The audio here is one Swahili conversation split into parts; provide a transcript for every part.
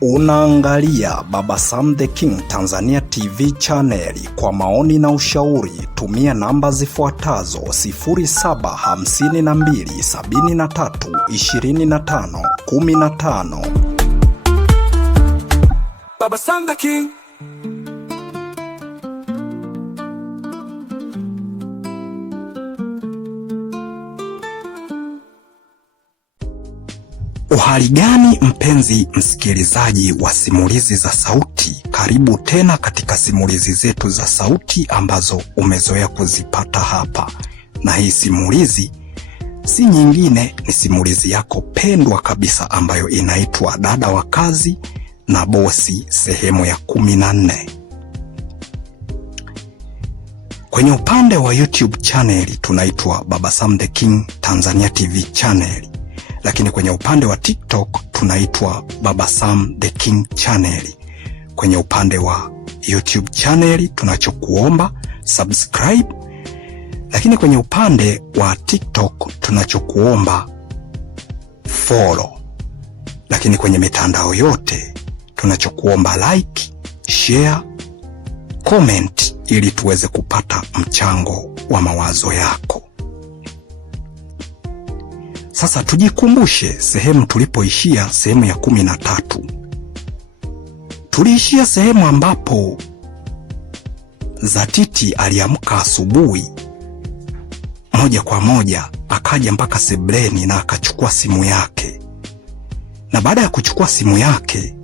Unaangalia Baba Sam the King Tanzania TV channel. Kwa maoni na ushauri tumia namba zifuatazo 0752732515. Baba Sam the King. Uhali gani mpenzi msikilizaji wa simulizi za sauti, karibu tena katika simulizi zetu za sauti ambazo umezoea kuzipata hapa. Na hii simulizi si nyingine, ni simulizi yako pendwa kabisa ambayo inaitwa Dada wa Kazi na Bosi sehemu ya 14. Kwenye upande wa YouTube channel tunaitwa Baba Sam the King Tanzania TV channel. Lakini kwenye upande wa TikTok tunaitwa Baba Sam the King channel. Kwenye upande wa YouTube channel tunachokuomba subscribe. Lakini kwenye upande wa TikTok tunachokuomba follow. Lakini kwenye mitandao yote tunachokuomba like, share, comment ili tuweze kupata mchango wa mawazo yako. Sasa tujikumbushe sehemu tulipoishia, sehemu ya 13. Tuliishia sehemu ambapo Zatiti aliamka asubuhi moja kwa moja akaja mpaka sebleni na akachukua simu yake. Na baada ya kuchukua simu yake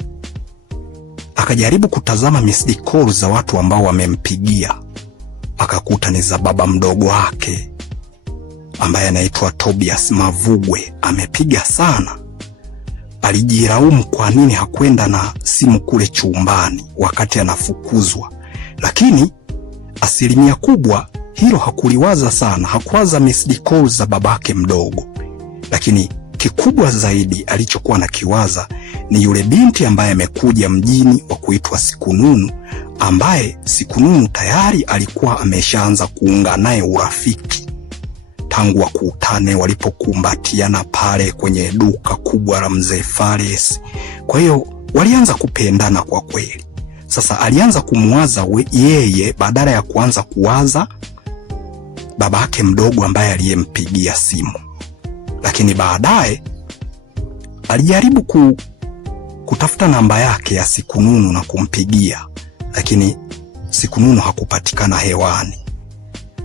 akajaribu kutazama missed call za watu ambao wamempigia. Akakuta ni za baba mdogo wake ambaye anaitwa Tobias Mavugwe. Amepiga sana. Alijiraumu kwa nini hakwenda na simu kule chumbani wakati anafukuzwa. Lakini asilimia kubwa hilo hakuliwaza sana, hakuwaza missed call za babake mdogo. Lakini kikubwa zaidi alichokuwa nakiwaza ni yule binti ambaye amekuja mjini wa kuitwa Sikununu, ambaye Sikununu tayari alikuwa ameshaanza kuunga naye urafiki tangu wakutane walipokumbatiana pale kwenye duka kubwa la Mzee Fares. Kwa hiyo walianza kupendana kwa kweli. Sasa alianza kumwaza yeye badala ya kuanza kuwaza babake mdogo ambaye aliyempigia simu. Lakini baadaye alijaribu kutafuta namba yake ya Sikununu na kumpigia, lakini Sikununu hakupatikana hewani.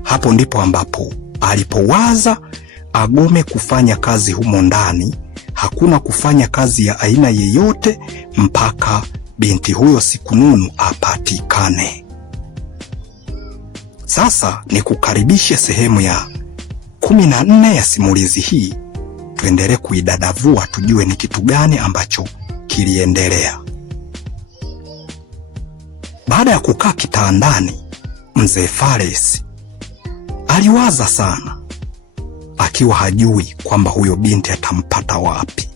Hapo ndipo ambapo alipowaza agome kufanya kazi humo ndani. Hakuna kufanya kazi ya aina yeyote mpaka binti huyo Sikununu apatikane. Sasa ni kukaribisha sehemu ya 14 ya simulizi hii. Tuendelee kuidadavua tujue ni kitu gani ambacho kiliendelea. Baada ya kukaa kitandani, Mzee Fares aliwaza sana, akiwa hajui kwamba huyo binti atampata wapi.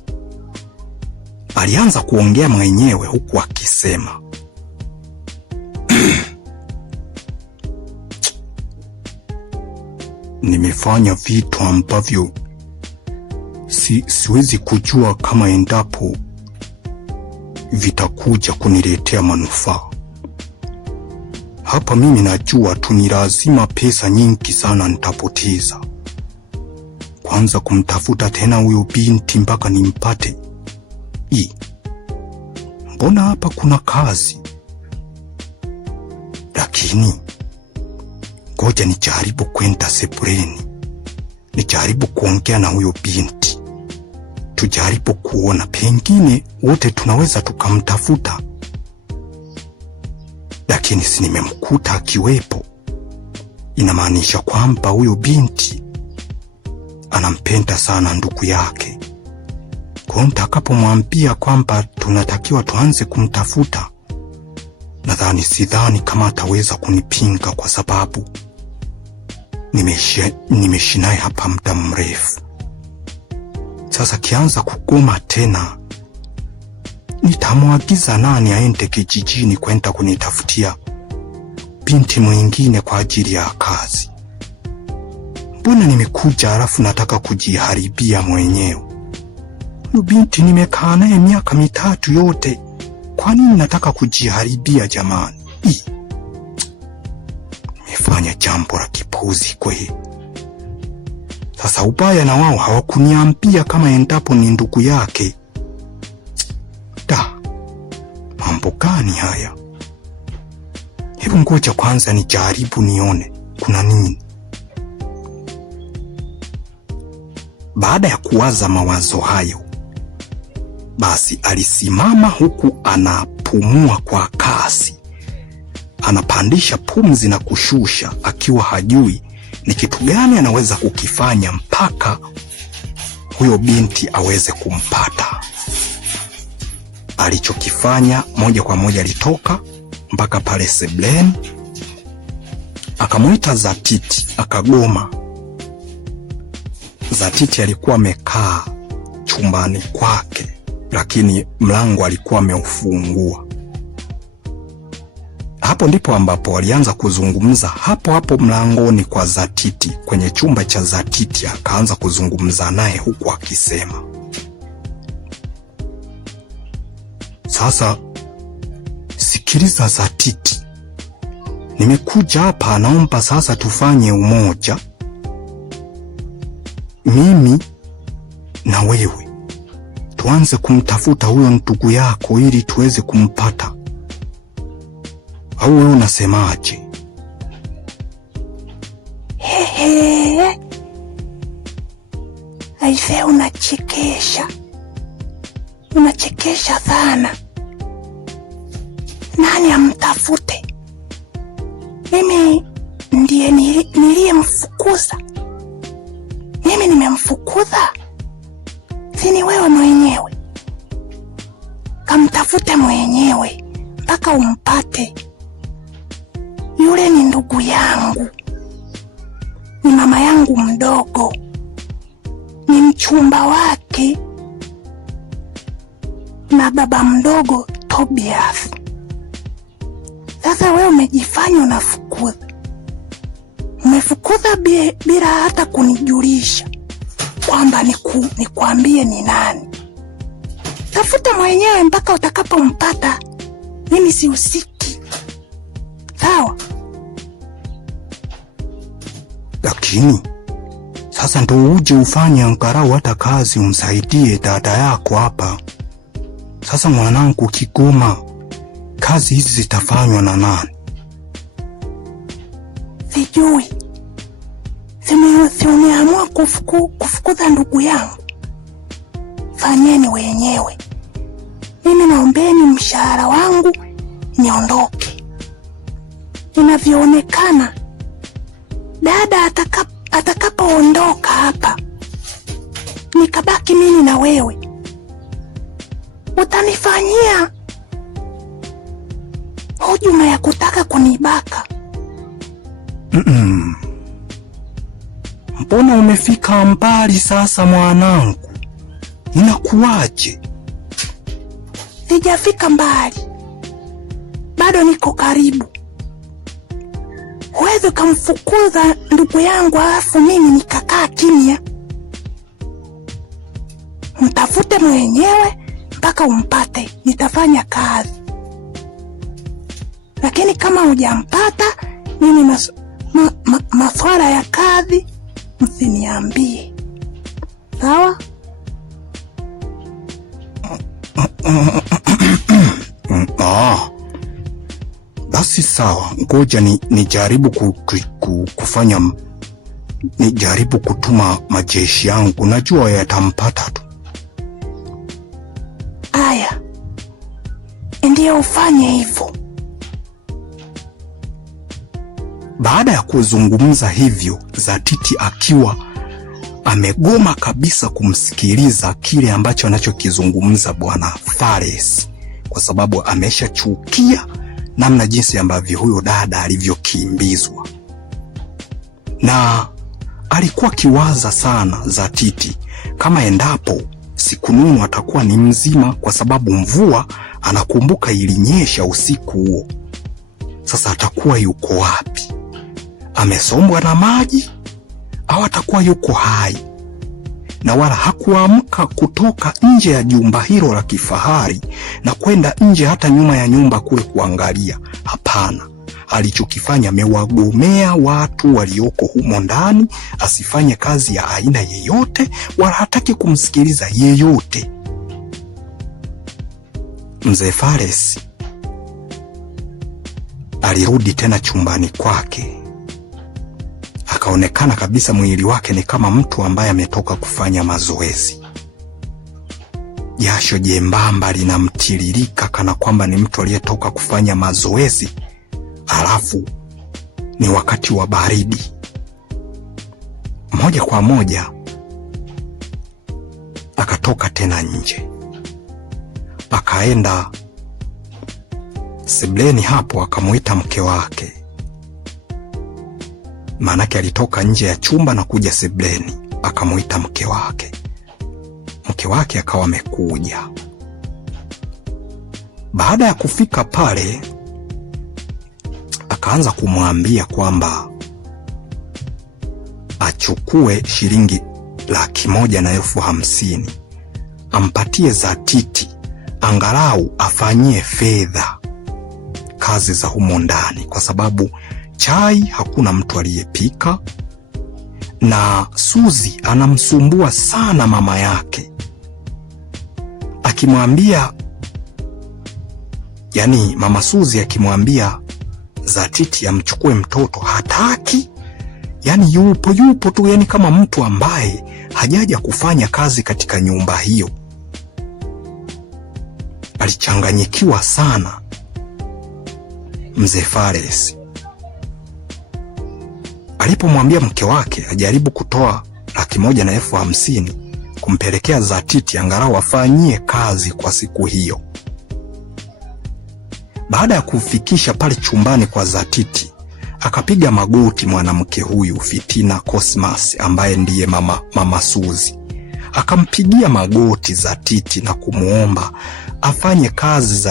Alianza kuongea mwenyewe huku akisema, nimefanya vitu ambavyo siwezi kujua kama endapo vitakuja kuniletea manufaa. Hapa mimi najua tu ni lazima pesa nyingi sana nitapoteza. Kwanza kumtafuta tena huyo binti mpaka nimpate. Mbona hapa kuna kazi? Lakini ngoja nijaribu kwenda sebuleni. Nijaribu kuongea na huyo binti. Tujaribu kuona pengine wote tunaweza tukamtafuta. Lakini si nimemkuta akiwepo, inamaanisha kwamba huyo binti anampenda sana ndugu yake. Kwa nitakapomwambia kwamba tunatakiwa tuanze kumtafuta, sidhani kama ataweza kunipinga, kwa sababu nimeishi naye hapa muda mrefu. Sasa kianza kugoma tena, nitamwagiza nani aende kijijini kwenda kunitafutia binti mwingine kwa ajili ya kazi? Mbona nimekuja alafu nataka kujiharibia mwenyewe? huyu binti nimekaa naye miaka 3 yote, kwa nini nataka kujiharibia jamani? Nimefanya jambo la kipuzi kweli. Sasa ubaya na wao hawakuniambia kama endapo ni ndugu yake. Mambo gani haya? Hebu ngoja kwanza nijaribu nione kuna nini. Baada ya kuwaza mawazo hayo, basi alisimama huku anapumua kwa kasi. Anapandisha pumzi na kushusha, akiwa hajui ni kitu gani anaweza kukifanya mpaka huyo binti aweze kumpata. Alichokifanya, moja kwa moja alitoka mpaka pale sebleni, akamuita Zatiti, akagoma. Zatiti alikuwa amekaa chumbani kwake, lakini mlango alikuwa ameufungua. Hapo ndipo ambapo walianza kuzungumza hapo hapo mlangoni kwa Zatiti, kwenye chumba cha Zatiti. Akaanza kuzungumza naye huku akisema, sasa sikiliza Zatiti, nimekuja hapa, naomba sasa tufanye umoja, mimi na wewe tuanze kumtafuta huyo ndugu yako ili tuweze kumpata. Au wewe unasemaje? Aise, unachekesha sana. Nani amtafute? Mimi ndiye niliyemfukuza? Mimi nimemfukuza? Si ni wewe mwenyewe? Kamtafute mwenyewe mpaka umpate. Yule ni ndugu yangu, ni mama yangu mdogo, ni mchumba wake na baba mdogo Tobias. Sasa wewe umejifanya unafukuza, umefukuza bila hata kunijulisha kwamba nikuambie ni nani. Tafuta mwenyewe mpaka utakapompata, mimi sihusiki. Sawa? Lakini sasa ndo uje ufanye angalau hata kazi, umsaidie dada yako hapa. Sasa mwanangu, kigoma, kazi hizi zitafanywa na nani? Sijui. Si umeamua kufukuza ndugu yangu? Fanyeni wenyewe. Mimi naombeni mshahara wangu niondoke. Inavyoonekana dada atakapoondoka hapa, nikabaki mimi na wewe, utanifanyia hujuma ya kutaka kunibaka. Mbona umefika mbali sasa mwanangu? Inakuwaje? Sijafika mbali, bado niko karibu. Huwezi kumfukuza ndugu yangu alafu mimi nikakaa kimya. Mtafute mwenyewe mpaka umpate, nitafanya kazi. Lakini kama hujampata, mimi maswala ya kazi msiniambie. Sawa? Basi sawa, ngoja nijaribu kufanya, nijaribu kutuma majeshi yangu, najua yatampata tu. Aya, ndiyo ufanye hivyo. Baada ya kuzungumza hivyo, Zatiti akiwa amegoma kabisa kumsikiliza kile ambacho anachokizungumza bwana Fares, kwa sababu ameshachukia namna jinsi ambavyo huyo dada alivyokimbizwa. Na alikuwa kiwaza sana Zatiti kama endapo siku Nunu atakuwa ni mzima, kwa sababu mvua anakumbuka ilinyesha usiku huo. Sasa atakuwa yuko wapi? Amesombwa na maji au atakuwa yuko hai? na wala hakuamka kutoka nje ya jumba hilo la kifahari na kwenda nje hata nyuma ya nyumba kule kuangalia. Hapana, alichokifanya amewagomea watu walioko humo ndani, asifanye kazi ya aina yeyote, wala hataki kumsikiliza yeyote. Mzee Fares alirudi tena chumbani kwake. Akaonekana kabisa mwili wake ni kama mtu ambaye ametoka kufanya mazoezi. Jasho jembamba linamtiririka kana kwamba ni mtu aliyetoka kufanya mazoezi, alafu ni wakati wa baridi. Moja kwa moja akatoka tena nje, akaenda sebleni hapo, akamuita mke wake. Maanake alitoka nje ya chumba na kuja sebleni, akamuita mke wake. Mke wake akawa amekuja. Baada ya kufika pale, akaanza kumwambia kwamba achukue shilingi 150,000 ampatie Zatiti, angalau afanyie fedha kazi za humo ndani, kwa sababu chai hakuna mtu aliyepika, na Suzi anamsumbua sana mama yake, akimwambia, yani mama Suzi akimwambia Zatiti amchukue mtoto hataki. Yani yupo tu, yani kama mtu ambaye hajaja kufanya kazi katika nyumba hiyo. Alichanganyikiwa sana Mzee Fares. Alipomwambia mke wake ajaribu kutoa 150,000 kumpelekea Zatiti angalau afanyie kazi kwa siku hiyo. Baada ya kufikisha pale chumbani kwa Zatiti, akapiga magoti mwanamke huyu Fitina Cosmas, ambaye ndiye mama Suzi. Akampigia magoti Zatiti na kumuomba afanye kazi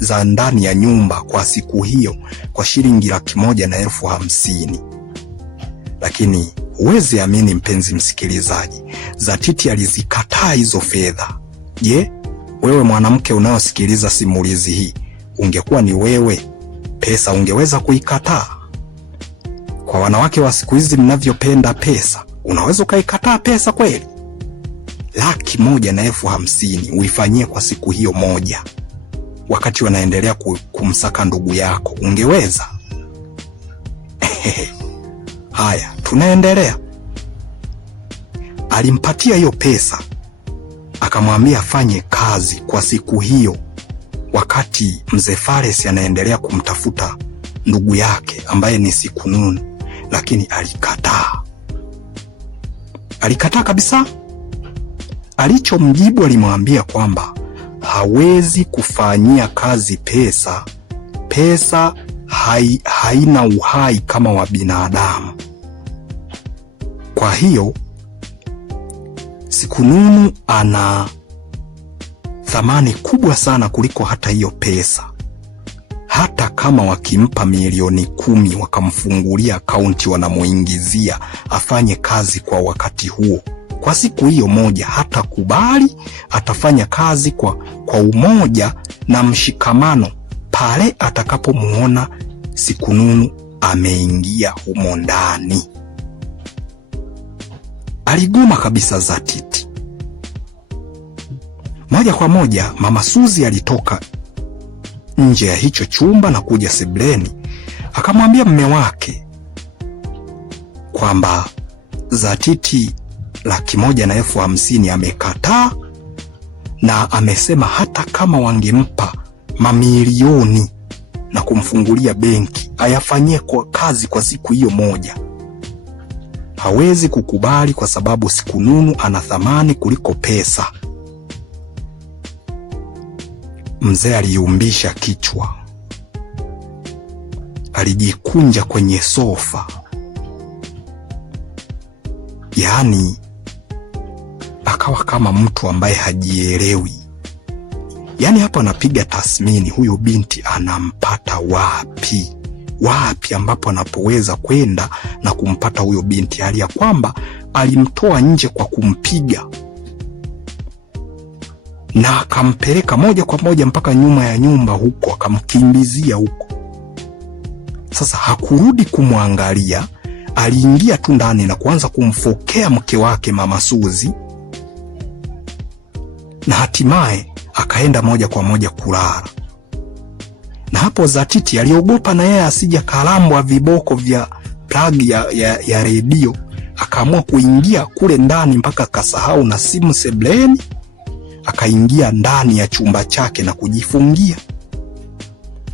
za ndani ya nyumba kwa siku hiyo kwa shilingi 150,000. Lakini huwezi amini mpenzi msikilizaji, Zatiti alizikataa hizo fedha. Je, wewe mwanamke unayosikiliza simulizi hii, ungekuwa ni wewe, pesa ungeweza kuikataa? Kwa wanawake wa siku hizi mnavyopenda pesa, unaweza ukaikataa pesa kweli? 150,000 uifanyie kwa siku hiyo moja, wakati wanaendelea kumsaka ndugu yako, ungeweza? Haya, tunaendelea. Alimpatia hiyo pesa, akamwambia afanye kazi kwa siku hiyo, wakati Mzee Fares anaendelea kumtafuta ndugu yake ambaye ni Sikununu. Lakini alikataa kabisa. Alichomjibu, alimwambia kwamba hawezi kufanyia kazi pesa haina uhai kama wa binadamu. Kwa hiyo Sikununu ana thamani kubwa sana kuliko hata hiyo pesa. Hata kama wakimpa milioni 10 wakamfungulia akaunti wanamuingizia afanye kazi kwa wakati huo, kwa siku hiyo moja, hata kubali, atafanya kazi kwa umoja na mshikamano pale atakapomuona Sikununu ameingia humo ndani. Aligoma kabisa Zatiti. Moja kwa moja mama Suzi alitoka nje ya hicho chumba na kuja sebleni, akamwambia mume wake kwamba Zatiti 150,000 amekataa, na amesema hata kama wangempa mamilioni na kumfungulia benki ayafanyie kwa kazi kwa siku hiyo moja, hawezi kukubali, kwa sababu Sikununu ana thamani kuliko pesa. Mzee aliumbisha kichwa, alijikunja kwenye sofa, yaani akawa kama mtu ambaye hajielewi. Yaani hapo anapiga tathmini, huyo binti anampata wapi ambapo anapoweza kwenda na kumpata huyo binti, hali ya kwamba alimtoa nje kwa kumpiga na akampeleka moja kwa moja mpaka nyuma ya nyumba huko, akamkimbizia huko. Sasa hakurudi kumwangalia, aliingia tu ndani na kuanza kumfokea mke wake Mama Suzi, na hatimaye akaenda moja kwa moja kulala. Na hapo Zatiti aliogopa na yeye asija kalambwa viboko vya plug ya redio, akaamua kuingia kule ndani mpaka kasahau na simu sebleni, akaingia ndani ya chumba chake na kujifungia.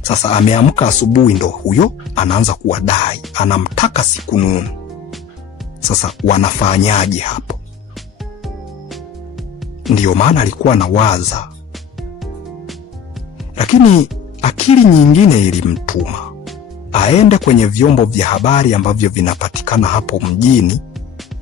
Sasa ameamka asubuhi, ndo huyo anaanza kuwadai, anamtaka Sikununu. Sasa wanafanyaje hapo? Ndiyo maana alikuwa na waza, lakini akili nyingine ilimtuma aende kwenye vyombo vya habari ambavyo vinapatikana hapo mjini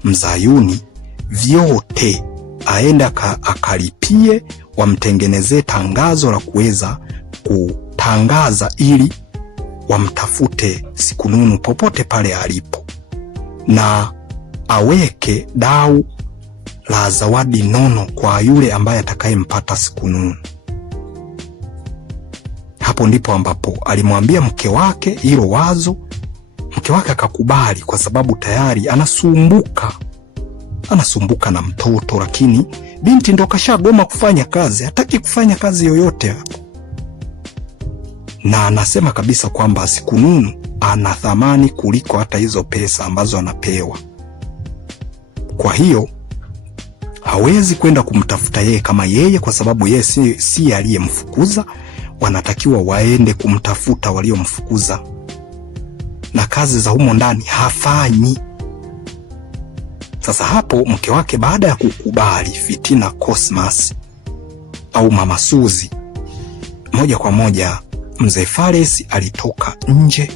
Mzayuni, vyote aende akalipie, wamtengenezee tangazo la kuweza kutangaza ili wamtafute Sikununu popote pale alipo, na aweke dau la zawadi nono kwa yule ambaye atakayempata Sikununu. Hapo ndipo ambapo alimwambia mke wake hilo wazo. Mke wake akakubali kwa sababu tayari anasumbuka na mtoto, lakini binti ndo kashagoma kufanya kazi, hataki kufanya kazi yoyote hapo. Na anasema kabisa kwamba Sikununu ana thamani kuliko hata hizo pesa ambazo anapewa. Kwa hiyo hawezi kwenda kumtafuta yeye kama yeye, kwa sababu yeye si aliyemfukuza. Wanatakiwa waende kumtafuta waliomfukuza, na kazi za humo ndani hafanyi. Sasa hapo mke wake baada ya kukubali Fitina Cosmas au Mama Suzi, moja kwa moja Mzee Fares alitoka nje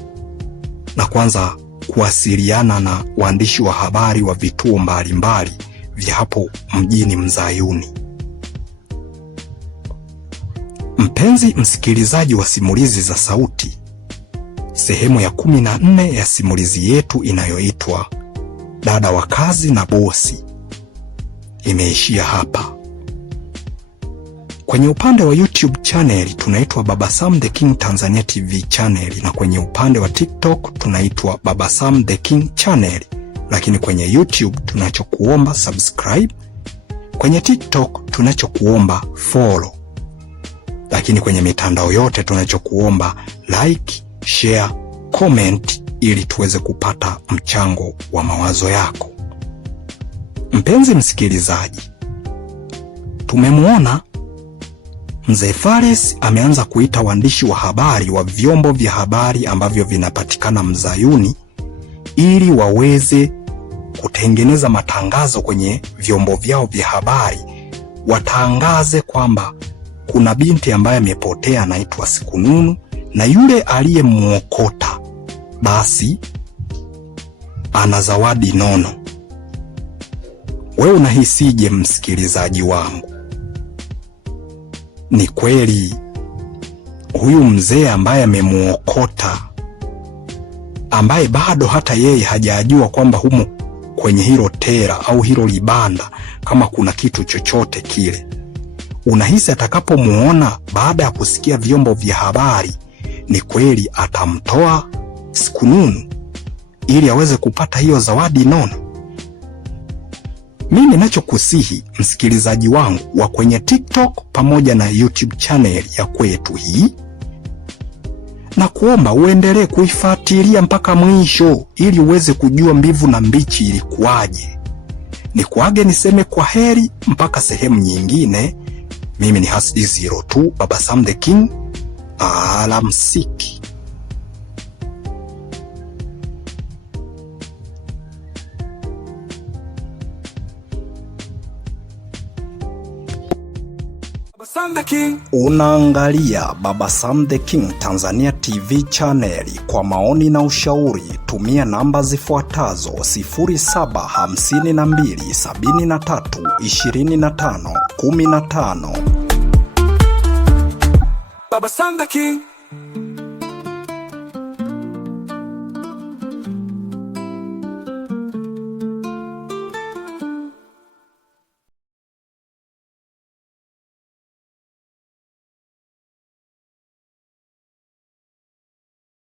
na kuanza kuwasiliana na waandishi wa habari wa vituo mbalimbali vya hapo mjini Mzayuni. Mpenzi msikilizaji wa Simulizi za Sauti, sehemu ya 14 ya simulizi yetu inayoitwa Dada wa Kazi na Bosi imeishia hapa. Kwenye upande wa YouTube channel tunaitwa Baba Sam the King Tanzania TV channel, na kwenye upande wa TikTok tunaitwa Baba Sam the King channel. Lakini kwenye YouTube tunachokuomba subscribe, kwenye TikTok tunachokuomba follow, lakini kwenye mitandao yote tunachokuomba like, share, comment ili tuweze kupata mchango wa mawazo yako. Mpenzi msikilizaji, tumemwona Mzee Fares ameanza kuita waandishi wa habari wa vyombo vya habari ambavyo vinapatikana Mzayuni ili waweze kutengeneza matangazo kwenye vyombo vyao vya habari, watangaze kwamba kuna binti ambaye amepotea anaitwa Sikununu, na yule aliyemuokota basi ana zawadi nono. Wewe unahisije msikilizaji wangu? Ni kweli huyu mzee ambaye amemuokota, ambaye bado hata yeye hajajua kwamba humo kwenye hilo tera au hilo libanda kama kuna kitu chochote kile, unahisi atakapomuona baada ya kusikia vyombo vya habari, ni kweli atamtoa Sikununu ili aweze kupata hiyo zawadi nono? Mimi ninachokusihi msikilizaji wangu wa kwenye TikTok pamoja na YouTube channel ya kwetu hii, na kuomba uendelee kuifuatilia mpaka mwisho ili uweze kujua mbivu na mbichi ilikuwaje. Nikuage niseme kwa heri mpaka sehemu nyingine. Mimi ni Hasdi02 Baba Sam the King. Alamsiki. Unaangalia Baba Sam the King Tanzania TV channel. Kwa maoni na ushauri tumia namba zifuatazo: 0752732515. Baba Sam the King.